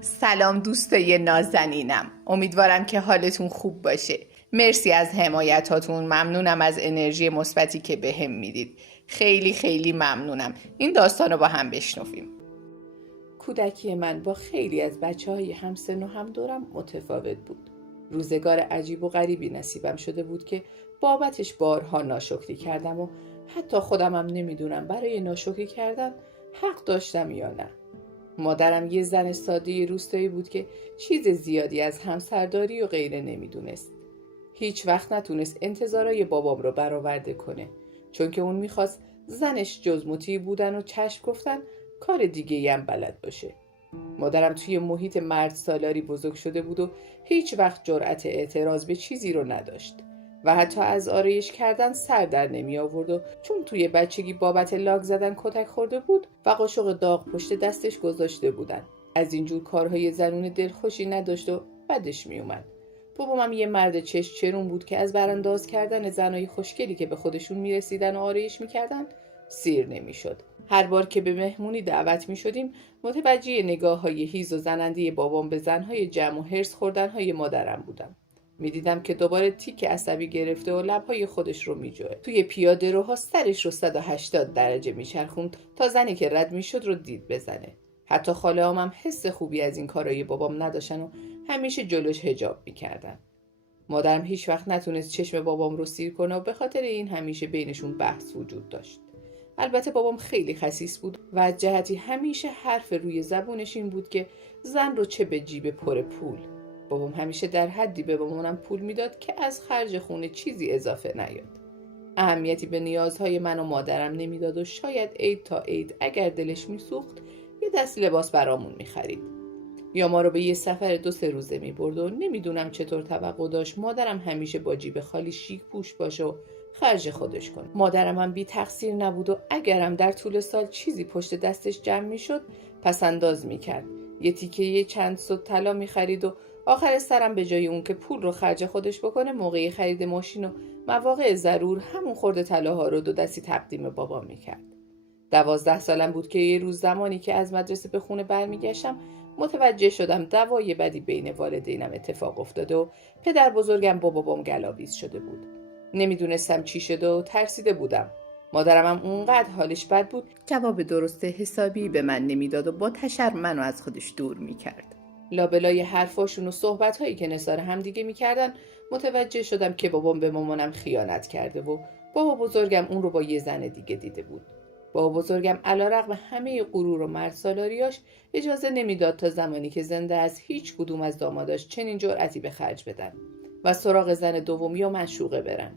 سلام دوستای نازنینم، امیدوارم که حالتون خوب باشه. مرسی از حمایتاتون، ممنونم از انرژی مثبتی که بهم میدید. خیلی خیلی ممنونم. این داستان رو با هم بشنویم. کودکی من با خیلی از بچه‌های همسن و هم دورم متفاوت بود. روزگار عجیب و غریبی نصیبم شده بود که بابتش بارها ناشکری کردم و حتی خودمم نمیدونم برای ناشکری کردن حق داشتم یا نه. مادرم یه زن ساده روستایی بود که چیز زیادی از همسرداری و غیره نمیدونست. هیچ وقت نتونست انتظارای بابام رو برآورده کنه، چون که اون میخواست زنش جز مطیع بودن و چشم گفتن کار دیگه‌ای هم بلد باشه. مادرم توی محیط مرد سالاری بزرگ شده بود و هیچ وقت جرأت اعتراض به چیزی رو نداشت و حتی از آرایش کردن سر در نمی آورد و چون توی بچگی بابت لاک زدن کتک خورده بود و قاشق داغ پشت دستش گذاشته بودن. از اینجور کارهای زنون دلخوشی نداشت و بدش می اومد. بابام یه مرد چشم چرون بود که از برانداز کردن زنای خوشگلی که به خودشون میرسیدن و آرایش میکردن سیر نمیشد. هر بار که به مهمونی دعوت میشدیم متوجه نگاه های هیز و زننده بابام به زنهای جمع و هرس خوردن های مادرم بودم. میدیدم که دوباره تیک عصبی گرفته و لبهای خودش رو میجوه. توی پیاده روها سرش رو 180 درجه میچرخوند تا زنی که رد میشد رو دید بزنه. حتی خاله‌ام هم حس خوبی از این کارای بابام نداشتن و همیشه جلوش حجاب میکردن. مادرم هیچ وقت نتونست چشم بابام رو سیر کنه و به خاطر این همیشه بینشون بحث وجود داشت. البته بابام خیلی خسیس بود و از جهتی همیشه حرف روی زبونش این بود که زن رو چه به جیب پر پول. بابام همیشه در حدی به مامانم پول میداد که از خرج خونه چیزی اضافه نیاد. اهمیتی به نیازهای من و مادرم نمیداد و شاید عید تا عید اگر دلش میسوخت یه دست لباس برامون میخرید یا ما رو به یه سفر 2-3 روزه میبرد و نمیدونم چطور توقع داشت مادرم همیشه با جیب خالی شیک پوش باشه و خرج خودش کنه. مادرم هم بی تقصیر نبود و اگرم در طول سال چیزی پشت دستش جمع میشد پس انداز میکرد. یه تیکه چند صد طلا میخرید و آخر سرم به جای اون که پول رو خرج خودش بکنه موقع خرید ماشین و مواقع ضرور همون خورده طلاها رو 2 دستی تقدیم بابا میکرد. 12 سالم بود که یه روز زمانی که از مدرسه به خونه برمیگشتم متوجه شدم دعوای بدی بین والدینم اتفاق افتاده و پدر بزرگم با بابام گلاویز شده بود. نمیدونستم چی شده و ترسیده بودم. مادرم هم اونقدر حالش بد بود جواب درست حسابی به من نمیداد و با تشر منو از خودش دور میکرد. لابلای حرفاشون و صحبتهایی که نثار همدیگه میکردن متوجه شدم که بابام به مامانم خیانت کرده و بابا بزرگم اون رو با یه زن دیگه دیده بود. بابا بزرگم علیرغم همه غرور و مردسالاریاش اجازه نمیداد تا زمانی که زنده از هیچ کدوم از داماداش چنین جرأتی به خرج بدن و سراغ زن دومی یا معشوقه برن.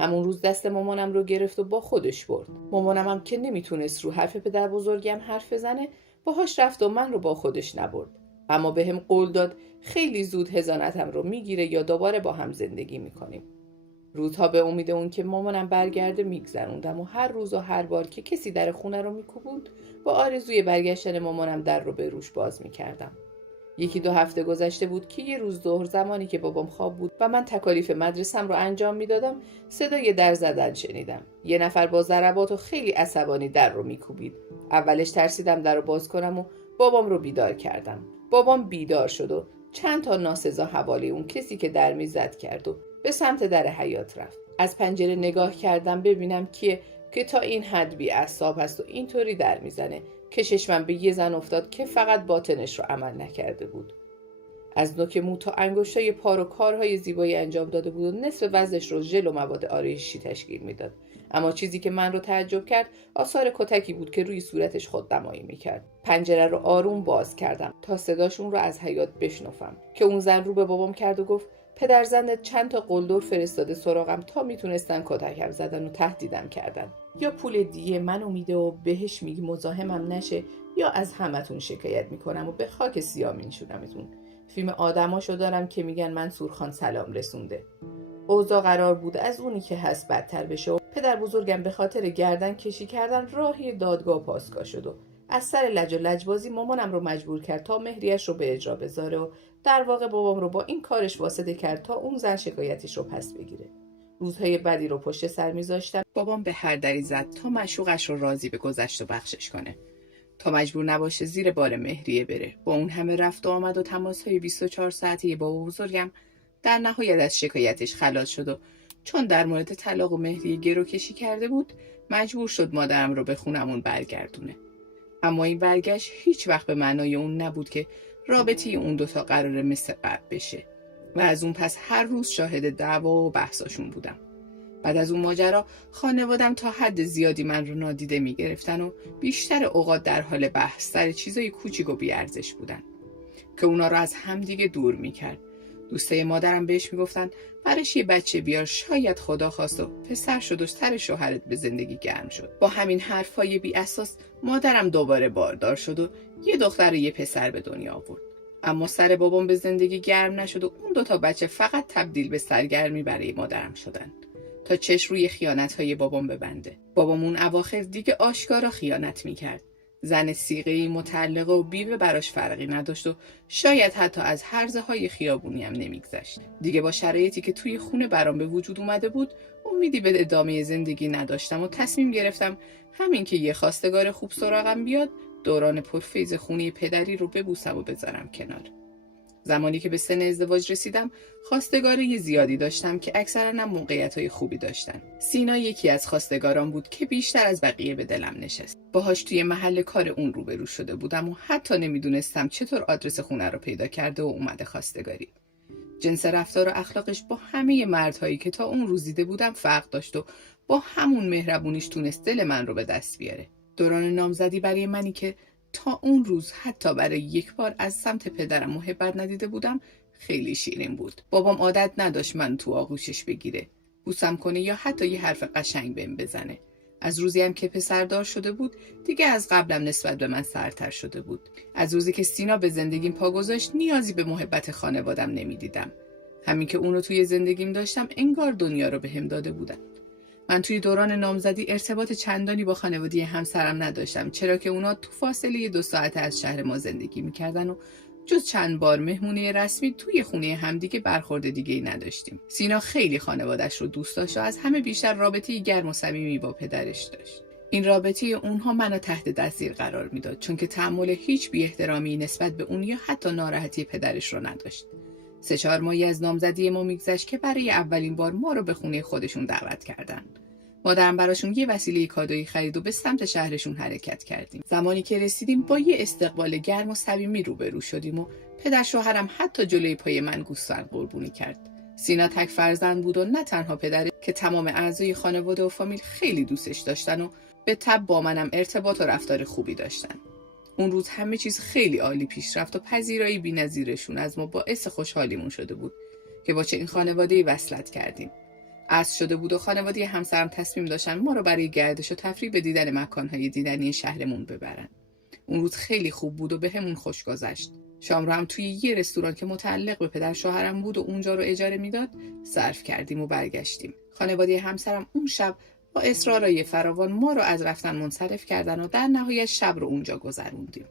همون روز دست مامانم رو گرفت و با خودش برد. مامانم هم که نمیتونست رو حرف پدر بزرگم حرف بزنه باهاش رفت و من رو با خودش نبرد. اما بهم قول داد خیلی زود حضانتم رو میگیره یا دوباره با هم زندگی میکنیم. روزها به امید اون که مامانم برگرده میگذروندم و هر روز و هر بار که کسی در خونه رو میکوبوند با آرزوی برگشتن مامانم در رو به روش باز میکردم. 1-2 هفته گذشته بود که یه روز ظهر زمانی که بابام خواب بود و من تکالیف مدرسم رو انجام میدادم صدای در زدن شنیدم. یه نفر با ضربات و خیلی عصبانی در رو میکوبید. اولش ترسیدم در رو باز کنم و بابام رو بیدار کردم. بابام بیدار شد و چند تا ناسزا حوالی اون کسی که در میزد کرد و به سمت در حیاط رفت. از پنجره نگاه کردم ببینم کیه که تا این حد بی اعصاب هست و اینطوری در میزنه که چشمم به یه زن افتاد که فقط باطنش رو عمل نکرده بود. از نوک مو تا انگشتای پا رو کارهای زیبایی انجام داده بود و نصف وزنش رو ژل و مواد آرایشی تشکیل میداد. اما چیزی که من رو تعجب کرد آثار کتکی بود که روی صورتش خودنمایی میکرد. پنجره رو آروم باز کردم تا صداشون رو از حیاط بشنفم که اون زن رو به بابام کرد و گفت پدر زنت چند تا قلدر فرستاده سراغم تا میتونستن کتکم زدن و تهدیدم کردن. یا پول دیگه منو میده و بهش میگی مزاحمم نشه یا از همتون شکایت میکنم و به خاک سیاه میشونمتون. فیلم آدماشو دارم که میگن منصورخان سلام رسونده. اوضاع قرار بود از اونی که هست بدتر بشه و پدر بزرگم به خاطر گردن کشی کردن راهی دادگاه و پاسگاه شد و از سر لج و لجبازی مامانم رو مجبور کرد تا مهریش رو به اجرا بذاره و در واقع بابام رو با این کارش واسطه کرد تا اون زن شکایتش رو پس بگیره. روزهای بدی رو پشت سر میذاشتم. بابام به هر دری زد تا معشوقش رو راضی به گذشت و بخشش کنه. تا مجبور نباشه زیر بار مهریه بره. با اون همه رفت و آمد و تماس‌های 24 ساعته بابا بزرگم در نهایت از شکایتش خلاص شد و چون در مورد طلاق و مهریه گرو کشی کرده بود مجبور شد مادرم رو به خونمون برگردونه. اما این برگشت هیچ وقت به معنای اون نبود که رابطه اون دوتا قراره مثل قبل بشه و از اون پس هر روز شاهد دعوا و بحثاشون بودم. بعد از اون ماجرا خانوادم تا حد زیادی من رو نادیده میگرفتن و بیشتر اوقات در حال بحث سر چیزای کوچیک و بیارزش بودن که اونا رو از همدیگه دور میکرد. دوستای مادرم بهش میگفتن برش یه بچه بیار، شاید خدا خواست و پسر شد و سر شوهرت به زندگی گرم شد. با همین حرفای بی اساس مادرم دوباره باردار شد و یه دختر و یه پسر به دنیا آورد. اما سر بابام به زندگی گرم نشد و اون دوتا بچه فقط تبدیل به سرگرمی برای مادرم شدن تا چشم روی خیانت‌های بابام ببنده. بابام اون اواخر دیگه آشکارا خیانت میکرد. زن صیغه‌ای مطلقه و بیوه براش فرقی نداشت و شاید حتی از هرزه‌های خیابونی هم نمیگذشت. دیگه با شرایطی که توی خونه برام به وجود اومده بود امیدی به ادامه زندگی نداشتم و تصمیم گرفتم همین که یه خواستگار خوب سراغم بیاد دوران پرفیض خونی پدری رو ببوسم و بذارم کنار. زمانی که به سن ازدواج رسیدم خواستگاری زیادی داشتم که اکثرا هم موقعیت‌های خوبی داشتن. سینا یکی از خواستگاران بود که بیشتر از بقیه به دلم نشست. باهاش توی محل کار اون روبرو شده بودم و حتی نمیدونستم چطور آدرس خونه رو پیدا کرده و اومده خواستگاری. جنس رفتار و اخلاقش با همه مردهایی که تا اون روز دیده بودم فرق داشت و با همون مهربونیش تونست دل من رو به دست بیاره. دوران نامزدی برای منی که تا اون روز حتی برای یک بار از سمت پدرم محبت ندیده بودم خیلی شیرین بود. بابام عادت نداشت من تو آغوشش بگیره، بوسم کنه یا حتی یه حرف قشنگ بهم بزنه. از روزی هم که پسردار شده بود دیگه از قبلم نسبت به من سرتر شده بود. از روزی که سینا به زندگیم پا گذاشت نیازی به محبت خانوادم نمیدیدم. همین که اونو توی زندگیم داشتم انگار دنیا رو بهم داده بودن. من توی دوران نامزدی ارتباط چندانی با خانواده همسرم نداشتم، چرا که اونا تو فاصله 2 ساعته از شهر ما زندگی میکردن و جز چند بار مهمونی رسمی توی خونه همدیگه برخورد دیگه‌ای نداشتیم. سینا خیلی خانواده‌اش رو دوست داشت و از همه بیشتر رابطه‌ای گرم و صمیمی با پدرش داشت. این رابطه اونها منو تحت تاثیر قرار میداد چون که تحمل هیچ بی‌احترامی نسبت به اون یا حتی ناراحتی پدرش رو نداشت. 3-4 ماهی از نامزدی ما میگذشت که برای اولین بار ما رو به خونه خودشون دعوت کردن. مادرم براشون یه وسیله کادویی خرید و به سمت شهرشون حرکت کردیم. زمانی که رسیدیم با یه استقبال گرم و صمیمی روبرو شدیم و پدر شوهرم حتی جلوی پای من گوسفند قربونی کرد. سینا تک فرزند بود و نه تنها پدر که تمام اعضای خانواده و فامیل خیلی دوستش داشتن و به تبع با منم ارتباط و رفتار خوبی داشتن. اون روز همه چیز خیلی عالی پیش رفت و پذیرایی بی‌نظیرشون از ما باعث خوشحالیمون شده بود که با چه این خانواده‌ای وصلت کردیم. عصر شده بود و خانواده همسرم تصمیم داشتن ما رو برای گردش و تفریح به دیدن مکان‌های دیدنی شهرمون ببرن. اون روز خیلی خوب بود و بهمون خوش گذشت. شام رو هم توی یه رستوران که متعلق به پدر شوهرم بود و اونجا رو اجاره میداد صرف کردیم و برگشتیم. خانواده همسرم اون شب با اصرارای فراوان ما رو از رفتن منصرف کردن و در نهایت شب رو اونجا گذروندیم.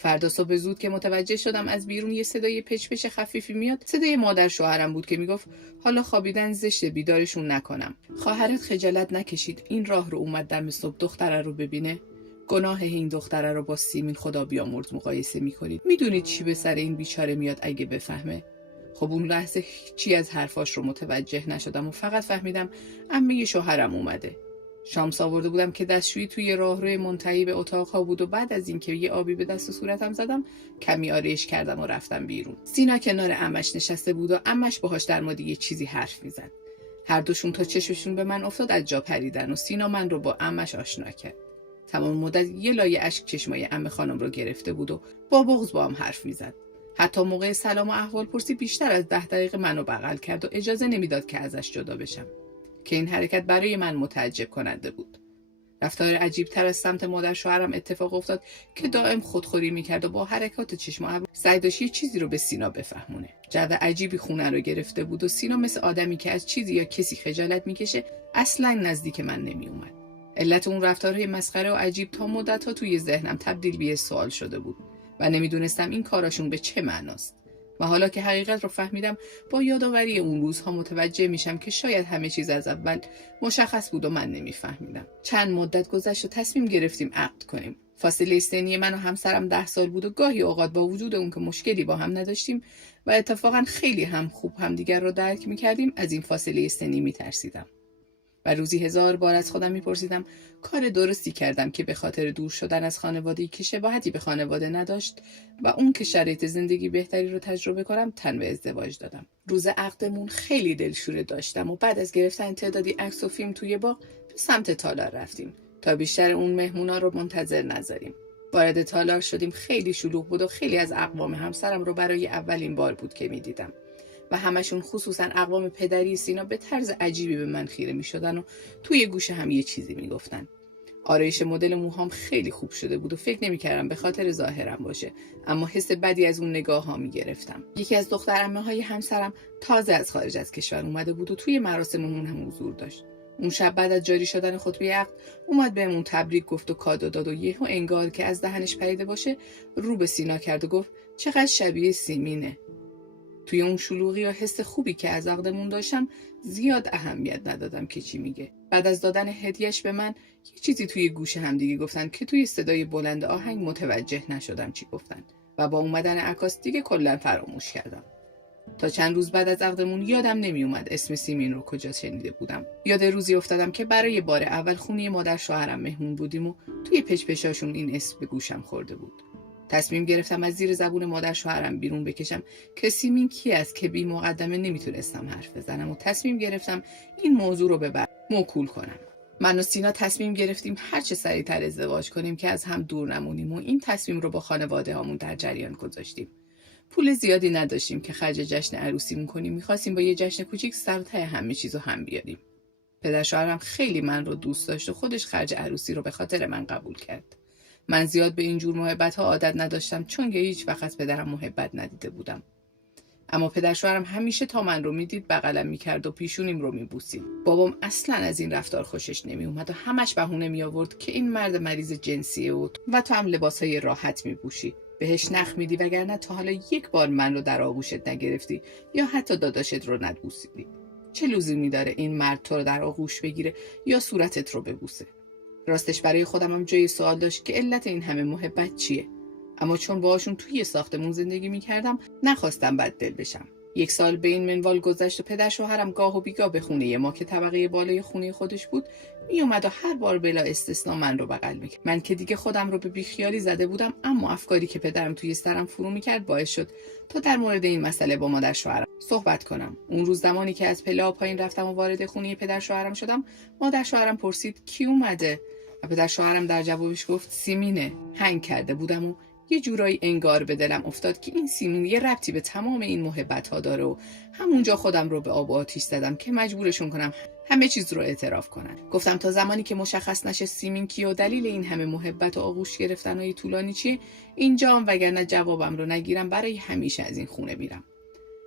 فردا صبح زود که متوجه شدم از بیرون یه صدای پچ‌پچ خفیفی میاد، صدای مادر شوهرم بود که میگفت حالا خوابیدن زشته، بیدارشون نکنم. خواهرت خجالت نکشید این راه رو اومد دم صبح دختره رو ببینه؟ گناه این دختره رو با سیمین خدا بیامرز مقایسه میکنید. میدونید چی به سر این بیچاره میاد اگه بفهمه؟ خب اون لحظه هیچی از حرفاش رو متوجه نشدم و فقط فهمیدم عمه شوهرم اومده. شامس آورده بودم که دستشویی توی راهروی منتهی به اتاقها بود و بعد از اینکه یه آبی به دست و صورتم زدم کمی آرایش کردم و رفتم بیرون. سینا کنار عمش نشسته بود و عمش باهاش در مورد یه چیزی حرف میزد. هر دوشون تا چشمشون به من افتاد از جا پریدن و سینا من رو با عمش آشنا کرد. تمام مدت یه لایه اشک چشمای عمه خانم رو گرفته بود و با بغض با هم حرف میزد. حتی موقع سلام و احوالپرسی بیشتر از 10 دقیقه منو بغل کرد و اجازه نمیداد که ازش جدا بشم. که این حرکت برای من متعجب کننده بود. رفتار عجیب تر از سمت مادر شوهرم اتفاق افتاد که دائم خودخوری میکرد و با حرکات چشم و ابرو سعی داشت یه چیزی رو به سینا بفهمونه. جو عجیبی خونه رو گرفته بود و سینا مثل آدمی که از چیزی یا کسی خجالت میکشه اصلا نزدیک من نمیومد. علت اون رفتارهای مسخره و عجیب تا مدت‌ها توی ذهنم تبدیل به سوال شده بود و نمیدونستم این کاراشون به چه معناست. و حالا که حقیقت رو فهمیدم، با یادآوری اون روزها متوجه میشم که شاید همه چیز از اول مشخص بود و من نمیفهمیدم. چند مدت گذشت و تصمیم گرفتیم عقد کنیم. فاصله سنی من و همسرم 10 سال بود و گاهی اوقات با وجود اون که مشکلی با هم نداشتیم و اتفاقا خیلی هم خوب همدیگر رو درک میکردیم، از این فاصله سنی میترسیدم. و روزی 1000 بار از خودم میپرسیدم کار درستی کردم که به خاطر دور شدن از خانواده‌ای که شباهتی به خانواده نداشت و اون که شرایط زندگی بهتری رو تجربه کنم تن به ازدواج دادم. روز عقدمون خیلی دلشوره داشتم و بعد از گرفتن تعدادی عکس و فیلم توی باغ به سمت تالار رفتیم تا بیشتر اون مهمونا رو منتظر نذاریم. وارد تالار شدیم. خیلی شلوغ بود و خیلی از اقوام همسرم رو برای اولین بار بود که می‌دیدم. و همشون خصوصا اقوام پدری سینا به طرز عجیبی به من خیره می شدن و توی گوش هم یه چیزی می گفتن. آرایش مدل موهام خیلی خوب شده بود و فکر نمی کردم به خاطر ظاهرم باشه، اما حس بدی از اون نگاه ها می گرفتم. یکی از دخترعمه های همسرم تازه از خارج از کشور اومده بود و توی مراسممون هم حضور داشت. اون شب بعد از جاری شدن خطبه عقد اومد بهمون تبریک گفت و کادو داد و یهو انگار که از دهنش پریده باشه رو به سینا کرد و گفت چقدر شبیه سیمینه. توی اون شلوغی و حس خوبی که از عقدمون داشتم زیاد اهمیت ندادم که چی میگه. بعد از دادن هدیه‌اش به من یه چیزی توی گوش همدیگه گفتن که توی صدای بلند آهنگ متوجه نشدم چی گفتن و با اومدن عکاس دیگه کلا فراموش کردم. تا چند روز بعد از عقدمون یادم نمی اومد اسم سیمین رو کجا شنیده بودم. یاد روزی افتادم که برای بار اول خونه مادر شوهرم مهمون بودیم و توی پچ‌پچاشون این اسم به گوشم خورده بود. تصمیم گرفتم از زیر زبون مادر شوهرم بیرون بکشم که سیمین کی است که بی مقدمه نمیتونستم حرف بزنم و تصمیم گرفتم این موضوع رو به موکول کنم. من و سینا تصمیم گرفتیم هر چه سریعتر ازدواج کنیم که از هم دور نمونیم و این تصمیم رو با خانواده هامون در جریان گذاشتیم. پول زیادی نداشتیم که خرج جشن عروسیمون کنیم. می‌خواستیم با یه جشن کوچیک سر ته همه چیزو هم بیاریم. پدر شوهرم خیلی من رو دوست داشت و خودش خرج عروسی رو به خاطر من قبول کرد. من زیاد به این جور محبت‌ها عادت نداشتم چون که هیچ وقت از پدرم محبت ندیده بودم. اما پدر شوهرم همیشه تا من رو میدید بغلم میکرد و پیشونیم رو میبوسید. بابام اصلا از این رفتار خوشش نمیومد و همش بهونه می آورد که این مرد مریض جنسیه و تو هم لباسای راحت میپوشی. بهش نخ میدی وگرنه تا حالا یک بار من رو در آغوشت نگرفتی یا حتی داداشت رو نبوسیدی. چه لزومی داره این مرد تو رو در آغوش بگیره یا صورتت رو ببوسه؟ راستش برای خودم هم جای سوال داشت که علت این همه محبت چیه؟ اما چون باهاشون توی ساختمون زندگی میکردم نخواستم بد دل بشم. 1 سال به این منوال گذشت و پدر شوهرم گاه و بیگاه به خونه ما که طبقه بالای خونه خودش بود میومد و هر بار بلا استثنا من رو بغل میکرد. من که دیگه خودم رو به بیخیالی زده بودم، اما افکاری که پدرم توی سرم فرو میکرد باعث شد تا در مورد این مسئله با مادر شوهرم صحبت کنم. اون روز زمانی که از پله پایین رفتم و وارد خونه پدر شوهرم شدم، مادر شوهرم پرسید کی اومده و پدر شوهرم در جوابش گفت سیمینه. هنگ کرده بودم و یه جورایی انگار به دلم افتاد که این سیمین یه ربطی به تمام این محبت‌ها داره و همونجا خودم رو به آب و آتیش زدم که مجبورشون کنم همه چیز رو اعتراف کنن. گفتم تا زمانی که مشخص نشه سیمین کیه و دلیل این همه محبت و آغوش گرفتن‌های طولانی چیه اینجام، وگرنه جوابم رو نگیرم برای همیشه از این خونه میرم.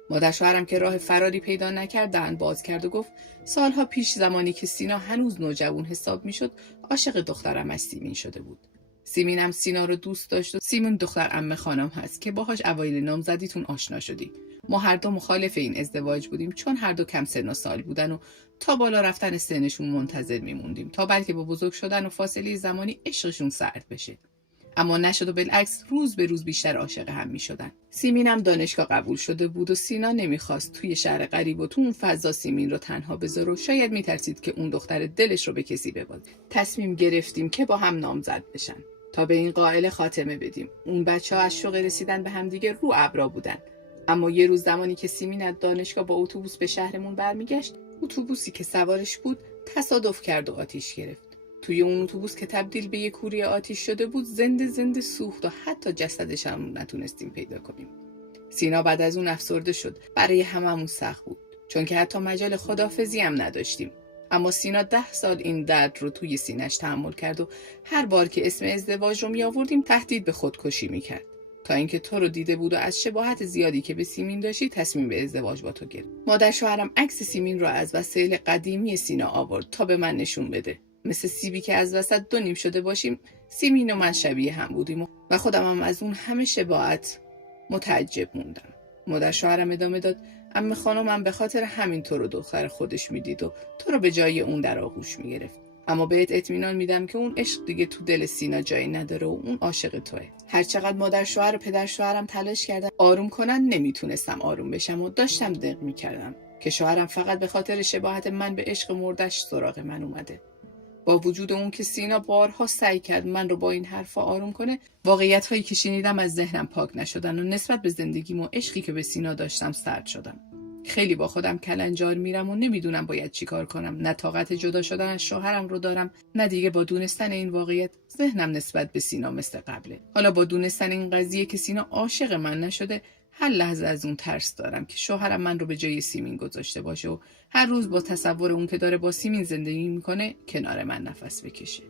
مادر شوهرم که راه فراری پیدا نکرد دهن باز کرد و گفت سالها پیش زمانی که سینا هنوز نوجوان حساب میشد عاشق دخترم از سیمین شده بود. سیمینم سینا رو دوست داشت و سیمون دختر عمه خانم هست که باهاش اوایل نامزدیتون آشنا شدی. ما هر دو مخالف این ازدواج بودیم چون هر دو کم سن و سال بودن و تا بالا رفتن سنشون منتظر میموندیم تا بلکه با بزرگ شدن و فاصله زمانی عشقشون سرد بشه. اما نشد و بالعکس روز به روز بیشتر عاشق هم میشدن. سیمینم دانشگاه قبول شده بود و سینا نمیخواست توی شهر غریب و تو اون فضا سیمین رو تنها بذاره و شاید میترسید که اون دختر دلش رو به کسی ببازه. تصمیم گرفتیم که با هم نامزد بشن تا به این قائله خاتمه بدیم. اون بچه‌ها از شوق رسیدن به هم دیگه رو ابرا بودن. اما یه روز زمانی که سیمین از دانشگاه با اتوبوس به شهرمون برمیگشت، اتوبوسی که سوارش بود تصادف کرد و آتیش گرفت. توی اون اتوبوس که تبدیل به یک کوری آتیش شده بود زنده سوخت و حتی جسدش هم نتونستیم پیدا کنیم. سینا بعد از اون افسرده شد. برای هممون سخت بود چون که حتی مجال خداحافظی هم نداشتیم. اما سینا 10 سال این درد رو توی سینه‌اش تحمل کرد و هر بار که اسم ازدواج رو می آوردیم تهدید به خودکشی میکرد تا اینکه تو رو دیده بود و از شباهت زیادی که به سیمین داشتی تصمیم به ازدواج با تو گرفت. مادر شوهرم عکس سیمین رو از وسایل قدیمی سینا آورد تا به من نشون بده. مثل سیبی که از وسط 2 نیم شده باشیم، سیمین و من شبیه هم بودیم و خودم هم از اون همه شباهت متعجب موندم. مادر شوهرم ادامه داد: عمه خانمم به خاطر همین تو رو دختر خودش میدید و تو رو به جای اون در آغوش میگرفت. اما بهت اطمینان میدم که اون عشق دیگه تو دل سینا جایی نداره و اون عاشق توئه. هر چقدر مادر شوهر و پدر شوهرم تلاش کردن آروم کنن، نمیتونستم آروم بشم و داشتم دق میکردم که شوهرم فقط به خاطر شباهت من به عشق مردش سراغ من اومده. با وجود اون که سینا بارها سعی کرد من رو با این حرفا آروم کنه، واقعیت هایی که شنیدم از ذهنم پاک نشدن و نسبت به زندگیم و عشقی که به سینا داشتم سرد شدم. خیلی با خودم کلنجار میرم و نمیدونم باید چی کار کنم. نه طاقت جدا شدن از شوهرم رو دارم، نه دیگه با دونستن این واقعیت ذهنم نسبت به سینا مثل قبله. حالا با دونستن این قضیه که سینا عاشق من نشده، هر لحظه از اون ترس دارم که شوهرم من رو به جای سیمین گذاشته باشه و هر روز با تصور اون که داره با سیمین زندگی میکنه کنار من نفس بکشه.